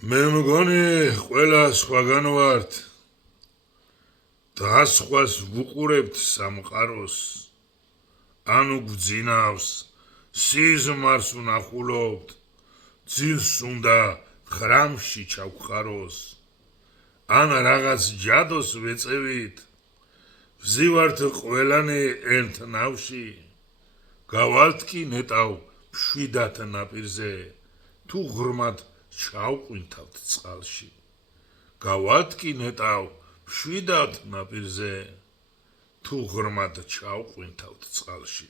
მე მგონი ყველა სხვაგან ვართ და სხვას ვუყურებთ სამყაროს ანუ გძინავს სიზმარს ვნახულობთ ძილს უნდა ხრამში ჩავხაროს ან რაღაც ჯადოს ვეწევით ვზივართ ყველანი ერთ ნავში გავალთ კი ნეტავ მშვიდად ნაპირზე თუ ღრმად ჩავყვინთავთ წყალში გავალთ კი ნეტავ მშვიდად ნაპირზე თუ ღრმად ჩავყვინთავთ წყალში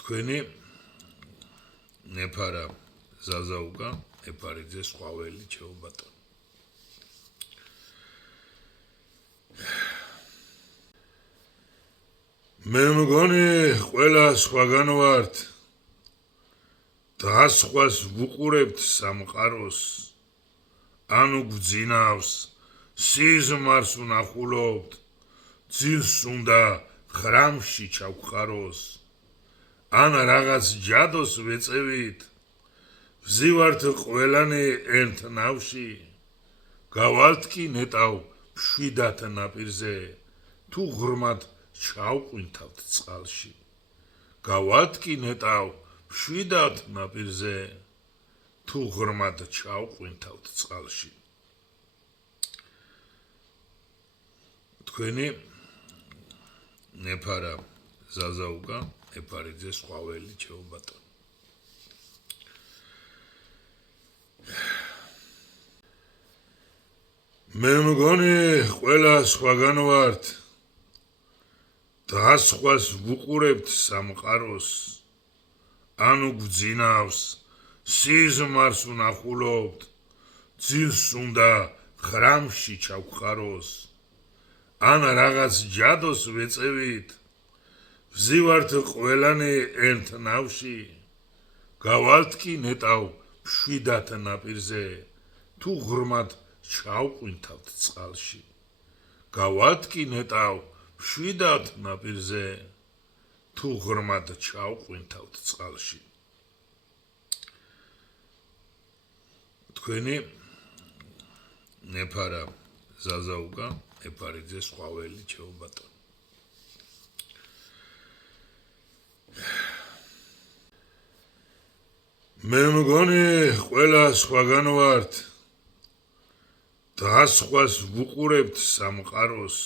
თქვენი ნეფარა ზაზაუგა ეპარიძე სხვაველი ჩეუბატონ მე მგონი ყველა სხვაგან ვართ და სხვას ვუყურებთ სამყაროს ანუ გძინავს სიზმარს ვნახულობთ ძილს უნდა ხრამში ჩავხაროს ან რაღაც ჯადოს ვეწევით ვზივართ ყველანი ერთ ნავში გავალთ კი ნეტავ მშვიდად ნაპირზე თუ ღრმად ჩავყვინთავთ წყალში გავალთ კი ნეტავ მშვიდად ნაპირზე თუ ღრმად ჩავყვინთავთ წყალში თქვენი ნეფარა ზაზაუგა ეპარიძე სხვაველი ჩეუბატონ მე მგონი ყველა სხვაგან ვართ და სხვას ვუყურებთ სამყაროს ანუ გძინავს სიზმარს ვნახულობთ ძილს უნდა ხრამში ჩავხაროს ან რაღაც ჯადოს ვეწევით ვზივართ ყველანი ერთ ნავში გავალთ კი ნეტავ მშვიდად ნაპირზე თუ ღრმად ჩავყვინთავთ წყალში გავალთ კი ნეტავ მშვიდად ნაპირზე თუ ღრმად ჩავყვინთავთ წყალში თქვენი ნეფარა ზაზაუგა ეპარიძე სხვაველი ჩეუბატონ მე მგონი ყველა სხვაგან ვართ და სხვას ვუყურებთ სამყაროს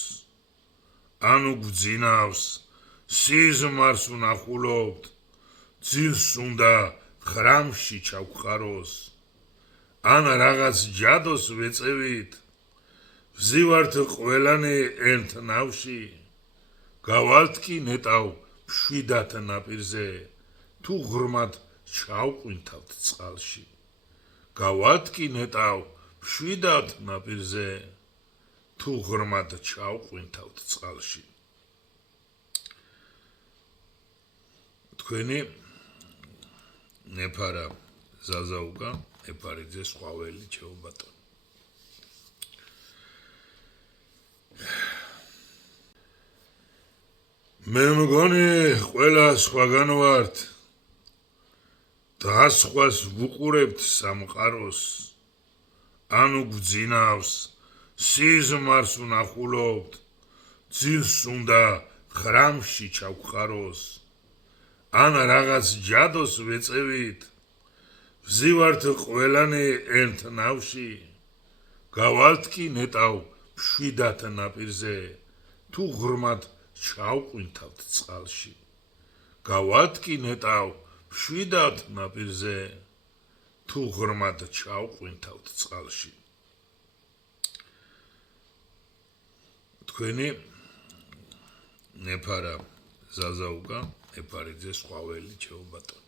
ანუ გძინავს სიზმარს ვნახულობთ ძილს უნდა ხრამში ჩავხაროს ან რაღაც ჯადოს ვეწევით ვზივართ ყველანი ერთ ნავში გავალთ კი ნეტავ მშვიდად ნაპირზე თუ ღრმად ჩავყვინთავთ წყალში გავალთ კი ნეტავ მშვიდად ნაპირზე თუ ღრმად ჩავყვინთავთ წყალში თქვენი ნეფარა ზაზაუგა ეპარიძე სხვაველი ჩეუბატონ მე მგონი ყველა სხვაგან ვართ და სხვას ვუყურებთ სამყაროს ანუ გძინავს სიზმარს ვნახულობთ ძილს უნდა ხრამში ჩავხაროს ან რაღაც ჯადოს ვეწევით ვზივართ ყველანი ერთ ნავში გავალთ კი ნეტავ მშვიდად ნაპირზე თუ ღრმად ჩავყვინთავთ წყალში გავალთ კი ნეტავ მშვიდად ნაპირზე თუ ღრმად ჩავყვინთავთ წყალში თქვენი ნეფარა ზაზაუგა ეპარიძე სხვაველი ჩეუბატონ